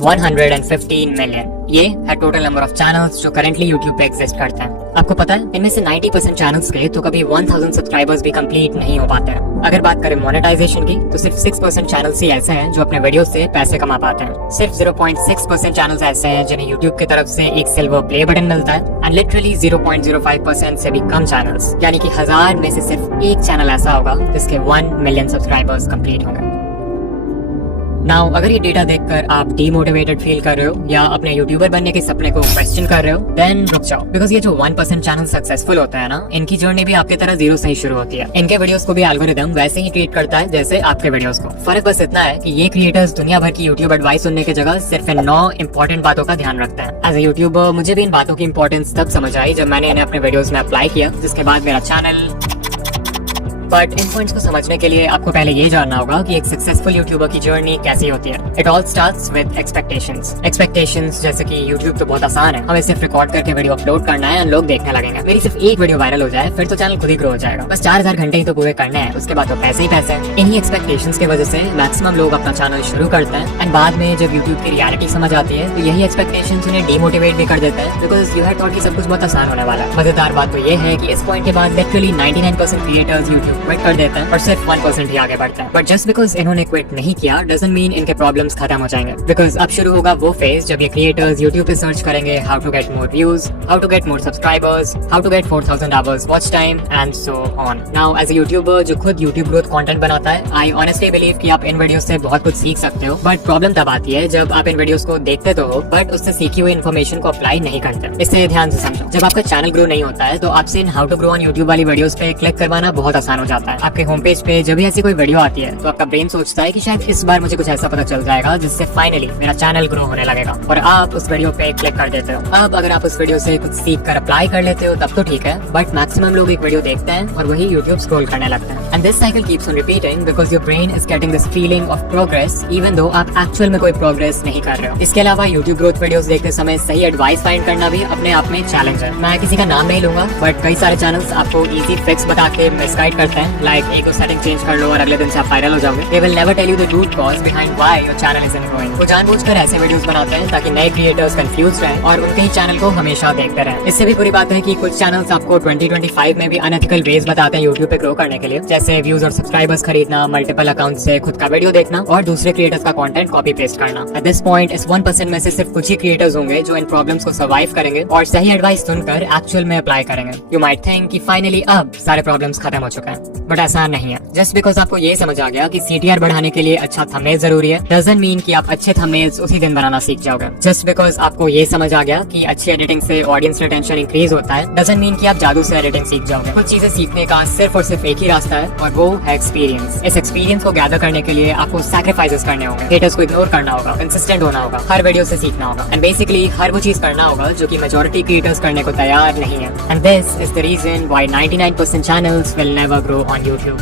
115 million. ये है total number of channels जो करंटली यूट्यूब पे एग्जिस्ट करते हैं। आपको पता है इनमें से 90% चैनल्स के तो कभी 1000 सब्सक्राइबर्स भी कंप्लीट नहीं हो पाते हैं। अगर बात करें मोनेटाइजेशन की तो सिर्फ 6% चैनल्स ही ऐसे हैं जो अपने वीडियो से पैसे कमा पाते हैं। सिर्फ 0.6% चैनल्स ऐसे हैं जिन्हें यूट्यूब की तरफ से एक सिल्वर प्ले बटन मिलता है एंड लिटरली 0.05% से भी कम चैनल्स, यानी कि 1000 में से सिर्फ एक चैनल ऐसा होगा जिसके 1 मिलियन सब्सक्राइबर्स कंप्लीट होंगे। नाउ अगर ये डेटा देखकर आप डीमोटिवेटेड फील कर रहे हो या अपने यूट्यूबर बनने के सपने को क्वेश्चन कर रहे हो, देन रुक जाओ, बिकॉज ये जो 1% चैनल सक्सेसफुल होता है ना, इनकी जर्नी भी आपकी तरह जीरो से ही शुरू होती है। इनके वीडियोस को भी एल्गोरिदम वैसे ही ट्रीट करता है जैसे आपके वीडियोस को। फर्क बस इतना है कि ये क्रिएटर्स दुनिया भर की यूट्यूब एडवाइस सुनने की जगह सिर्फ इन 9 इंपॉर्टेंट बातों का ध्यान रखते हैं। एज ए यूट्यूबर मुझे भी इन बातों की इंपॉर्टेंस तब समझ आई जब मैंने इन्हें अपने वीडियोस में अप्लाई किया, जिसके बाद मेरा चैनल। बट इन पॉइंट्स को समझने के लिए आपको पहले ये जानना होगा कि एक सक्सेसफुल यूट्यूबर की जर्नी कैसी होती है। It all starts with expectations जैसे कि यूट्यूब तो बहुत आसान है, हमें सिर्फ रिकॉर्ड करके वीडियो अपलोड करना है और लोग देखने लगेंगे। मेरी सिर्फ एक वीडियो वायरल हो जाए फिर तो चैनल खुद ही ग्रो हो जाएगा। बस 4000 घंटे ही तो पूरे करने हैं, उसके बाद तो पैसे ही पैसे हैं। इन्हीं एक्सपेक्टेशंस की वजह से मैक्सिमम लोग अपना चैनल शुरू करते हैं एंड बाद में जब यूट्यूब की रियलिटी समझ आती है तो यही एक्सपेक्टेशंस उन्हें डीमोटिवेट भी कर देते हैं, बिकॉज यू हैड थॉट कि सब कुछ बहुत आसान होने वाला है। मजेदार बात तो ये है कि इस पॉइंट के बाद लिटरली 99% क्रिएटर्स यूट्यूब क्विट कर देते हैं, सिर्फ 1% ही आगे बढ़ता है। बट जस्ट बिकॉज इन्होंने क्विट नहीं किया डजंट मीन इनके प्रॉब्लम्स खत्म हो जाएंगे, बिकॉज अब शुरू होगा वो फेज जब ये क्रिएटर्स यूट्यूब पे सर्च करेंगे how to get more views, how to get more subscribers, how to get 4000 hours watch time and so on. Now as a YouTuber जो खुद यूट्यूब ग्रोथ कंटेंट बनाता है, आई ऑनेस्टली बिलीव कि आप इन videos से बहुत कुछ सीख सकते हो। बट प्रॉब्लम तब आती है जब आप इन वीडियोस को देखते तो हो बट उससे सीखी हुई इन्फॉर्मेशन को अप्लाई नहीं करते। इससे ध्यान से समझो, जब आपका चैनल ग्रो नहीं होता है तो आपसे इन how to grow on YouTube वाली वीडियोस पे क्लिक करवाना बहुत आसान हो जाता है। आपके होम पेज पे जब भी ऐसी कोई वीडियो आती है तो आपका ब्रेन सोचता है कि शायद इस बार मुझे कुछ ऐसा पता चल जाएगा जिससे फाइनली मेरा चैनल ग्रो होने लगेगा, और आप उस वीडियो पे क्लिक कर देते हो। अब अगर आप उस वीडियो से कुछ सीख कर अप्लाई कर लेते हो तब तो ठीक है, बट मैक्सिमम लोग एक वीडियो देखते हैं और वही यूट्यूब स्क्रॉल करने लगते हैं and this cycle keeps on repeating because your brain is getting this feeling of progress even though आप एक्चुअल में कोई प्रोग्रेस नहीं कर रहे हो। इसके अलावा यूट्यूब ग्रोथ वीडियोस देखते समय सही एडवाइस फाइंड करना भी अपने आप में चैलेंज है। मैं किसी का नाम नहीं लूंगा बट कई सारे चैनल्स आपको इजी फिक्स बता के मिसगाइड करते हैं, लाइक एक सेटिंग चेंज कर लो और अगले दिन से आप वायरल हो जाओगे। They will never tell you the root cause behind why your channel isn't growing। वो जानबूझकर ऐसे वीडियोस बनाते हैं ताकि नए क्रिएटर्स कंफ्यूज रहें और उनके ही चैनल को हमेशा देखते रहें। इससे भी बुरी बात है कि कुछ चैनल्स आपको 2025 में भी अनएथिकल वेज बताते हैं यूट्यूब पे ग्रो करने के लिए, जैसे व्यूज और सब्सक्राइबर्स खरीदना, मल्टीपल अकाउंट से खुद का वीडियो देखना और दूसरे क्रिएटर्स का कंटेंट कॉपी पेस्ट करना। एट दिस पॉइंट इस 1% में से सिर्फ कुछ ही क्रिएटर्स होंगे जो इन प्रॉब्लम्स को सर्वाइव करेंगे और सही एडवाइस सुनकर एक्चुअल में अप्लाई करेंगे। यू माइट थिंक कि फाइनली अब सारे प्रॉब्लम्स खत्म हो चुके हैं, बट ऐसा नहीं है। जस्ट बिकॉज आपको ये समझ आ गया कि CTR बढ़ाने के लिए अच्छा थंबनेल जरूरी है डजंट मीन कि आप अच्छे थंबनेल्स उसी दिन बनाना सीख जाओगे। जस्ट बिकॉज आपको ये समझ आ गया कि अच्छी एडिटिंग से ऑडियंस रिटेंशन इंक्रीज होता है डजंट मीन कि आप जादू से एडिटिंग सीख जाओगे। कुछ चीजें सीखने का सिर्फ और सिर्फ एक ही रास्ता है और वो है एक्सपीरियंस। इस एक्सपीरियंस को गैदर करने के लिए आपको सैक्रिफाइसेस करने होंगे, हेटर्स को इग्नोर करना होगा, कंसिस्टेंट होना होगा, हर वीडियो से सीखना होगा एंड बेसिकली हर वो चीज करना होगा जो कि मेजॉरिटी क्रिएटर्स करने को तैयार नहीं है। And this is the reason why 99% channels will never grow on YouTube.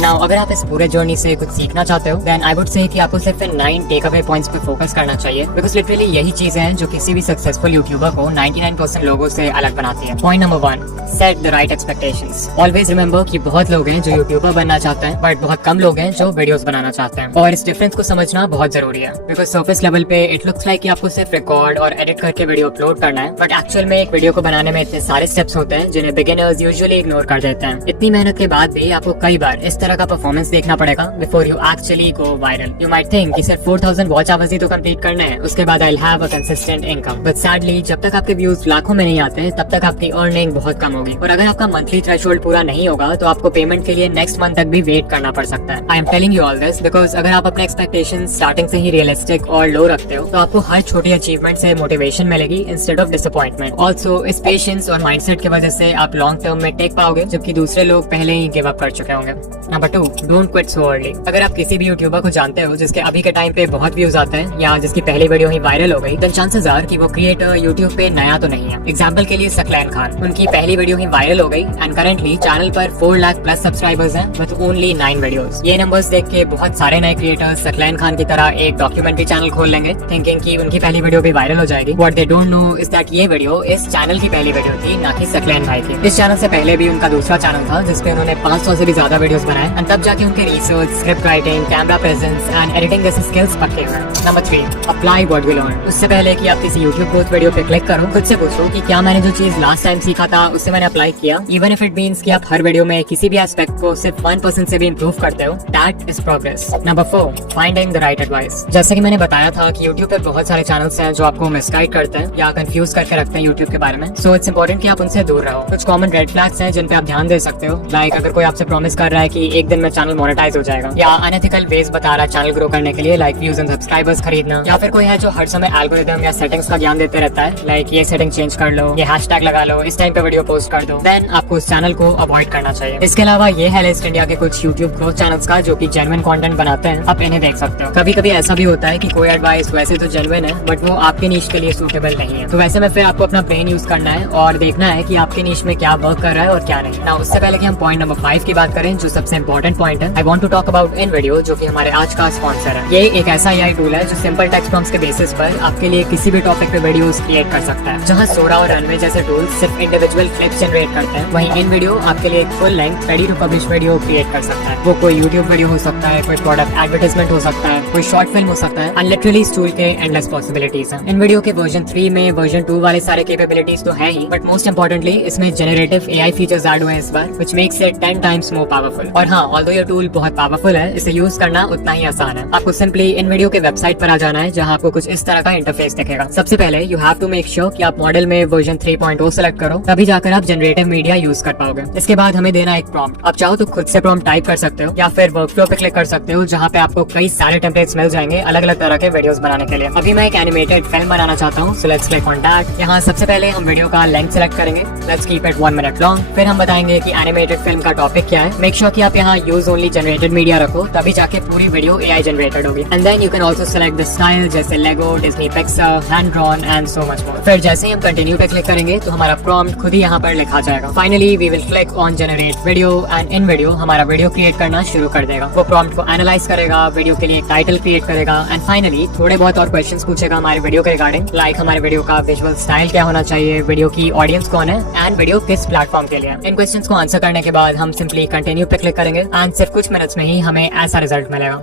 Now अगर आप इस पूरे जर्नी से कुछ सीखना चाहते हो देन आई वुड से कि आपको सिर्फ 9 टेक अवे पॉइंट्स पे फोकस करना चाहिए, बिकॉज लिटरली यही चीजें हैं जो किसी भी सक्सेसफुल यूट्यूबर को 99% लोगों से अलग बनाती है। Point number 1, set the right expectations. Always remember कि बहुत लोग हैं जो यूट्यूबर बनना चाहते हैं बट बहुत कम लोग हैं जो वीडियोस बनाना चाहते हैं, और इस डिफरेंस को समझना बहुत जरूरी है। बिकॉज सरफेस लेवल पे इट लुक्स लाइक कि आपको सिर्फ रिकॉर्ड और एडिट करके वीडियो अपलोड करना है, बट एक्चुअल में एक वीडियो को बनाने में इतने सारे स्टेप्स होते हैं जिन्हें बिगिनर्स यूजुअली इग्नोर कर देते हैं। इतनी मेहनत के बाद भी आपको कई बार इस तरह का परफॉर्मेंस देखना पड़ेगा before you actually go viral. You might think कि सिर्फ 4000 वॉच आवर्स ही तो कंप्लीट करने हैं, उसके बाद I will have a consistent income, but sadly जब तक आपके व्यूज लाखों में नहीं आते तब तक आपकी अर्निंग बहुत कम होगी, और अगर आपका मंथली थ्रेशोल्ड पूरा नहीं होगा तो आपको पेमेंट के लिए नेक्स्ट मंथ तक भी वेट करना पड़ सकता है। I am telling you all this because अगर आप अपने एक्सपेक्टेशन स्टार्टिंग से ही रियलिस्टिक और लो रखते हो तो आपको हर छोटी अचीवमेंट से मोटिवेशन मिलेगी इंस्टेड ऑफ डिसअपॉइंटमेंट। ऑल्सो इस पेशेंस और माइंडसेट की वजह से आप लॉन्ग टर्म में टेक पाओगे जबकि दूसरे लोग पहले ही गिव अप कर चुके होंगे। Number 2, don't quit so early. अगर आप किसी भी यूट्यूबर को जानते हो जिसके अभी के टाइम पे बहुत व्यूज आते हैं या जिसकी पहली वीडियो ही वायरल हो गई, देन चांसेस आर कि वो क्रिएटर यूट्यूब पे नया तो नहीं है। एग्जांपल के लिए सकलैन खान, उनकी पहली वीडियो ही वायरल हो गई एंड करंटली चैनल पर 4 लाख प्लस सब्सक्राइबर्स हैं विद ओनली 9 वीडियोस। ये नंबर्स देख के बहुत सारे नए क्रिएटर्स सकलैन खान की तरह एक डॉक्यूमेंट्री चैनल खोल लेंगे थिंकिंग कि उनकी पहली वीडियो भी वायरल हो जाएगी। What they don't know is that ये वीडियो इस चैनल की पहली वीडियो थी, ना कि सकलैन भाई की। इस चैनल से पहले भी उनका दूसरा चैनल था जिसपे उन्होंने 500 से भी ज्यादा वीडियोस बनाए है and तब जाके उनके research, script writing, camera presence and editing जैसे स्किल्स पक्के हुए। Number 3, apply what we learn. उससे पहले कि आप किसी YouTube कोर्स वीडियो पे क्लिक करो, खुद से पूछो कि क्या मैंने जो चीज लास्ट टाइम सीखा था उससे मैंने अप्लाई किया। इवन इफ इट मींस कि आप हर वीडियो में किसी भी एस्पेक्ट को सिर्फ 1% से भी इंप्रूव करते हो, that is progress. Number 4, finding the right advice. जैसे कि मैंने बताया था कि YouTube पे बहुत सारे चैनल्स हैं जो आपको मिसगाइड करते हैं या कंफ्यूज करके रखते हैं YouTube के बारे में। सो इट्स इंपॉर्टेंट कि आप उनसे दूर रहो। कुछ कॉमन रेड फ्लैग्स हैं जिन पे आप ध्यान दे सकते हो, लाइक अगर कोई आपसे प्रॉमिस कर रहा है कि एक दिन में चैनल मोनेटाइज हो जाएगा, या अनएथिकल वेज बता रहा है चैनल ग्रो करने के लिए, लाइक व्यूज एंड सब्सक्राइबर्स खरीदना, या फिर कोई है जो हर समय एल्गोरिथम या सेटिंग्स का ज्ञान देते रहता है, लाइक ये सेटिंग चेंज कर लो, ये हैशटैग लगा लो, इस टाइम पे वीडियो पोस्ट कर दो, देन आपको उस चैनल को अवॉइड करना चाहिए। इसके अलावा ये है लिस्ट इंडिया के कुछ यूट्यूब ग्रोथ चैनल्स का जो कि जेन्युइन कंटेंट बनाते हैं, आप इन्हें देख सकते हो। कभी कभी ऐसा भी होता है कि कोई एडवाइस वैसे तो जेन्युइन है बट वो आपके नीश के लिए सूटेबल नहीं है, तो वैसे में फिर आपको अपना ब्रेन यूज करना है और देखना है कि आपके नीश में क्या वर्क कर रहा है और क्या नहीं। ना उससे पहले कि हम पॉइंट नंबर 5 की बात करें जो सबसे इंपॉर्टेंट पॉइंट है, I want to talk about इन वीडियो, जो कि हमारे आज का स्पॉन्सर है। ये एक ऐसा AI टूल है जो सिंपल टेक्स्ट प्रॉम्प्ट्स के बेसिस पर आपके लिए किसी भी टॉपिक पे वीडियोस क्रिएट कर सकता है। जहां सोरा और रनवे जैसे टूल्स सिर्फ इंडिविजुअल क्लिप्स जनरेट करते हैं, वहीं इन वीडियो आपके लिए एक full length ready to publish video create कर सकता है। वो कोई यूट्यूब वीडियो हो सकता है, कोई प्रोडक्ट एडवर्टाइजमेंट हो सकता है, कोई शॉर्ट फिल्म हो सकता है, एंड लिटरली इस टूल के एंडलेस पॉसिबिलिटीज हैं। इन वीडियो के वर्जन 3 में वर्जन 2 वाले सारे कैपेबिलिटीज तो है ही, बट मोस्ट इंपॉर्टेंटली इसमें जनरेटिव AI फीचर्स ऐड हुए हैं इस बार, which makes it 10 times more powerful. और हाँ, ऑल्दो ये टूल बहुत पावरफुल है, इसे यूज करना उतना ही आसान है। आपको सिंपली इन वीडियो के वेबसाइट पर आ जाना है, जहाँ आपको कुछ इस तरह का इंटरफेस दिखेगा। सबसे पहले you have to make sure कि आप मॉडल में वर्जन 3.0 सेलेक्ट करो, तभी जाकर आप जनरेटिव मीडिया यूज कर पाओगे। इसके बाद हमें देना एक प्रॉम्प्ट। आप चाहो तो खुद से प्रॉम्प्ट टाइप कर सकते हो या फिर वर्कफ्लो पे क्लिक कर सकते हो, जहाँ पे आपको कई सारे टेम्पलेट्स मिल जाएंगे अलग अलग तरह के वीडियोस बनाने के लिए। अभी मैं एक एनिमेटेड फिल्म बनाना चाहता हूँ, so let's click on that. यहाँ सबसे पहले हम वीडियो का लेंथ सेलेक्ट करेंगे, let's keep it 1 minute long. फिर हम बताएंगे कि एनिमेटेड फिल्म का टॉपिक क्या है। मेक श्योर कि आप यहाँ यूज ओनली जनरेटेड मीडिया रखो, तभी जाके पूरी वीडियो AI जनरेटेड होगी। And then you can also select the style, जैसे Lego, Disney Pixar, hand drawn and so much more. फिर जैसे ही हम कंटिन्यू पे क्लिक करेंगे तो हमारा प्रॉम्प्ट खुद ही यहाँ पर लिखा जाएगा। Finally we will click on generate video and in video हमारा वीडियो क्रिएट करना शुरू कर देगा। वो प्रॉम्प्ट को एनालाइज करेगा, वीडियो के लिए एक टाइटल क्रिएट करेगा एंड फाइनली थोड़े बहुत और क्वेश्चंस पूछेगा हमारे वीडियो के रिगार्डिंग, लाइक हमारे वीडियो का विजुअल स्टाइल क्या होना चाहिए, वीडियो की ऑडियंस कौन है एंड वीडियो किस प्लेटफॉर्म के लिए। इन क्वेश्चंस को आंसर करने के बाद हम सिंपली कंटिन्यू पे क्लिक करेंगे एंड सिर्फ कुछ मिनट्स में ही हमें ऐसा रिजल्ट मिलेगा।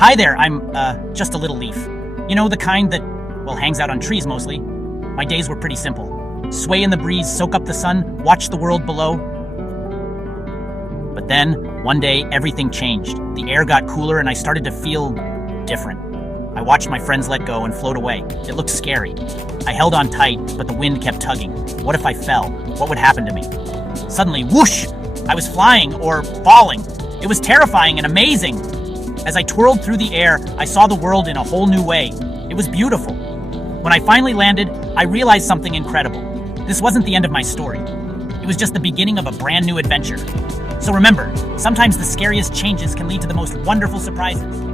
Hi there, I'm just a little leaf. You know, the kind that, well, hangs out on trees mostly. My days were pretty simple. Sway in the breeze, soak up the sun, watch the world below. But then, one day, everything changed. The air got cooler and I started to feel different. I watched my friends let go and float away. It looked scary. I held on tight, but the wind kept tugging. What if I fell? What would happen to me? Suddenly, whoosh! I was flying or falling. It was terrifying and amazing. As I twirled through the air, I saw the world in a whole new way. It was beautiful. When I finally landed, I realized something incredible. This wasn't the end of my story. It was just the beginning of a brand new adventure. So remember, sometimes the scariest changes can lead to the most wonderful surprises.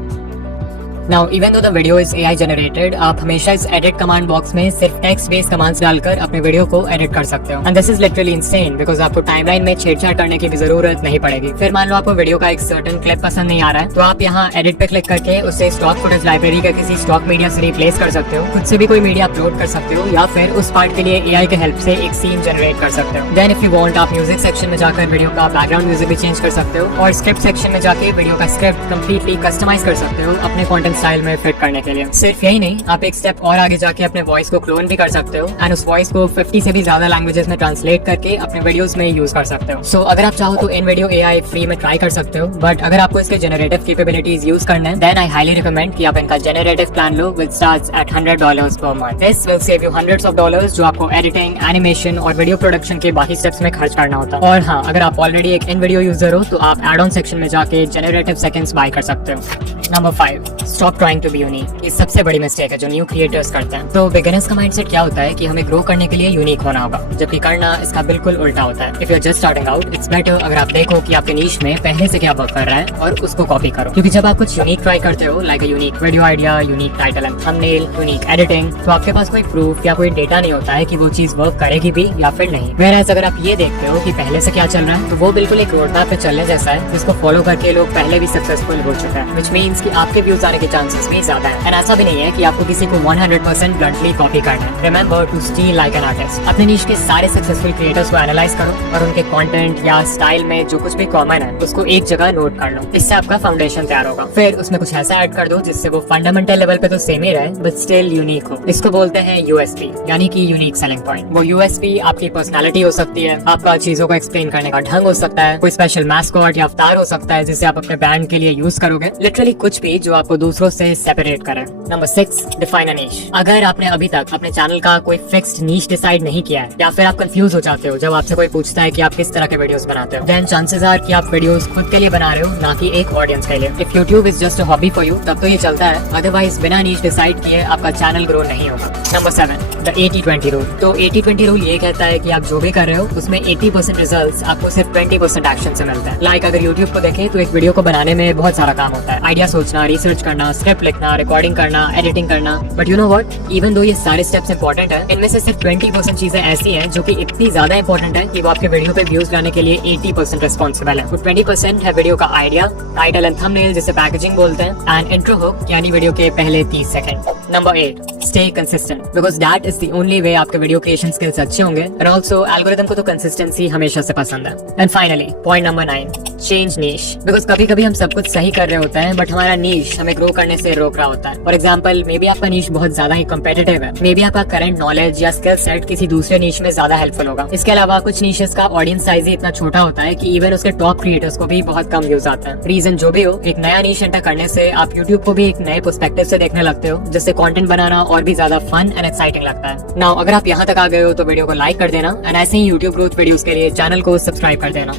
Now, even though the video is AI generated, आप हमेशा इस edit command box में सिर्फ text based commands डालकर अपने video को edit कर सकते हो। And this is literally insane because आपको timeline में छेड़छाड़ करने की भी जरूरत नहीं पड़ेगी। फिर मान लो आपको वीडियो का एक certain clip पसंद नहीं आ रहा है, तो आप यहाँ edit पे क्लिक करके उसे stock footage library का किसी stock media से replace कर सकते हो, खुद से भी कोई मीडिया अपलोड कर सकते हो, या फिर उस पार्ट के लिए AI के हेल्प से एक सीन जनरेट कर सकते हो। Then if you want, आप म्यूजिक सेक्शन में जाकर वीडियो का बैकग्राउंड म्यूजिक भी चेंज कर सकते हो और स्क्रिप्ट सेक्शन में जाके वीडियो का स्क्रिप्ट कंप्लीटली कस्टमाइज कर सकते हो अपने कंटेंट स्टाइल में फिट करने के लिए। सिर्फ यही नहीं, आप एक स्टेप और आगे जाके अपने वॉइस को क्लोन भी कर सकते हो एंड उस वॉइस को 50 से भी ज्यादा लैंग्वेजेस में ट्रांसलेट करके अपने वीडियोस में यूज कर सकते हो। सो अगर आप चाहो तो इन वीडियो AI फ्री में ट्राई कर सकते हो, बट अगर आपको इसके जनरेटिव कैपेबिलिटीज यूज करना है, देन आई हाईली रिकमेंड कि आप इनका generative plan low which starts at $100 per month. This will save you hundreds of dollars जो आपको एडिटिंग, एनिमेशन और वीडियो प्रोडक्शन के बाकी स्टेप्स में खर्च करना होता है। और हाँ, अगर आप ऑलरेडी एक इन वीडियो यूजर हो तो आप एड ऑन सेक्शन में जाके जनरेटिव सेकंड्स बाय कर सकते हो। Number 5, stop trying to be unique. ये सबसे बड़ी मिस्टेक है जो न्यू क्रिएटर्स करते हैं। तो बिगिनर्स का माइंडसेट क्या होता है कि हमें ग्रो करने के लिए यूनिक होना होगा, जबकि करना इसका बिल्कुल उल्टा होता है। If you are just starting out, it's better अगर आप देखो कि आपके नीश में पहले से क्या वर्क कर रहा है और उसको कॉपी करो, क्योंकि जब आप कुछ यूनिक ट्राई करते हो, like a unique video idea, unique title and thumbnail, unique editing, तो आपके पास कोई प्रूफ या कोई डेटा नहीं होता है कि वो चीज वर्क करेगी भी या फिर नहीं। Whereas अगर आप ये देखते हो कि पहले से क्या चल रहा है, तो वो बिल्कुल एक रोड मैप पे चलने जैसा है जिसको फॉलो करके लोग पहले भी सक्सेसफुल हो चुके हैं, व्हिच मींस कि आपके व्यूज आने के चांसेस भी ज्यादा है। एंड ऐसा भी नहीं है कि आपको किसी को 100% ब्लंटली कॉपी करना है। Remember to steal like an artist. अपने नीश के सारे सक्सेसफुल क्रिएटर्स को एनालाइज करो और उनके कंटेंट या स्टाइल में जो कुछ भी कॉमन है उसको एक जगह नोट कर लो। इससे आपका फाउंडेशन तैयार होगा। फिर उसमें कुछ ऐसा ऐड कर दो जिससे वो फंडामेंटल लेवल पे तो सेम ही रहे बट स्टिल यूनिक हो। इसको बोलते हैं यूएसपी, यानी कि यूनिक सेलिंग पॉइंट। वो यूएसपी आपकी पर्सनालिटी हो सकती है, आपका चीजों को एक्सप्लेन करने का ढंग हो सकता है, कोई स्पेशल मैस्कॉट या अवतार हो सकता है जिसे आप अपने ब्रांड के लिए यूज करोगे। लिटरली कुछ भी जो आपको दूसरों से सेपरेट करे। नंबर 6, डिफाइन अ नीश। अगर आपने अभी तक अपने चैनल का कोई फिक्स्ड नीश डिसाइड नहीं किया है या फिर आप कंफ्यूज हो जाते हो जब आपसे कोई पूछता है कि आप किस तरह के वीडियोस बनाते हो, देन चांसेस आर कि आप वीडियोस खुद के लिए बना रहे हो, ना कि एक ऑडियंस के लिए। If YouTube is just a hobby for you तब तो ये चलता है, अदरवाइज बिना नीश डिसाइड किए आपका चैनल ग्रो नहीं होगा। Number 7, the 80-20 rule. तो 80-20 रूल ये कहता है कि आप जो भी कर रहे हो उसमें 80% रिजल्ट्स आपको सिर्फ 20% एक्शन से मिलता है। लाइक अगर यूट्यूब को देखें तो एक वीडियो को बनाने में बहुत सारा काम होता है, आइडिया सोचना, रिसर्च करना, स्क्रिप्ट लिखना, रिकॉर्डिंग करना, एडिटिंग करना। But you know what, even though ये सारे स्टेप्स इंपॉर्टेंट है, इनमें से सिर्फ 20% चीजें ऐसी हैं जो कि इतनी ज्यादा इंपॉर्टेंट है कि वो आपके वीडियो पे व्यूज लाने के लिए 80% रिस्पॉन्सिबल है। वो 20% है वीडियो का आइडिया, टाइटल एंड थंबनेल जिसे पैकेजिंग बोलते हैं, एंड इंट्रो हुक यानी वीडियो के पहले 30 second. Number 8, stay consistent, because that is the only way आपके वीडियो क्रिएशन स्किल्स अच्छे होंगे। एंड ऑल्सो एल्गोरिथम को तो कंसिस्टेंसी हमेशा से पसंद है। And finally point number 9, change niche. Because कभी कभी हम सब कुछ सही कर रहे होते हैं बट हमारा नीश हमें ग्रो करने से रोक रहा होता है। फॉर एग्जाम्पल, मे बी आपका नीश बहुत ज्यादा ही कॉम्पिटिटिव है, मे बी आपका करंट नॉलेज या स्किल सेट किसी दूसरे नीश में ज्यादा हेल्पफुल होगा। इसके अलावा कुछ नीशेस का ऑडियंस साइज ही इतना छोटा होता है कि इवन उसके टॉप क्रिएटर्स को भी बहुत कम व्यूज आता है। रीजन जो भी हो, एक नया नीश एंटर करने से आप यूट्यूब को भी एक नए पर्सपेक्टिव से देखने लगते हो, जिससे कंटेंट बनाना और भी ज्यादा फन एंड एक्साइटिंग लगता है। नाउ अगर आप यहाँ तक आ गए हो तो वीडियो को लाइक कर देना एंड ऐसे ही यूट्यूब ग्रोथ वीडियोस के लिए चैनल को सब्सक्राइब कर देना।